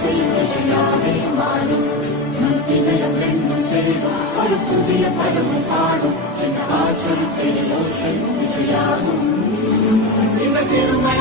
செய்யும் இசையாவே மாறும். நம் இதயம் எங்கும் செய்வோம் ஒரு புதிய பருவம் பாடும். இந்த ஆசை தேவோசை இசையாகும். இந்த திருமண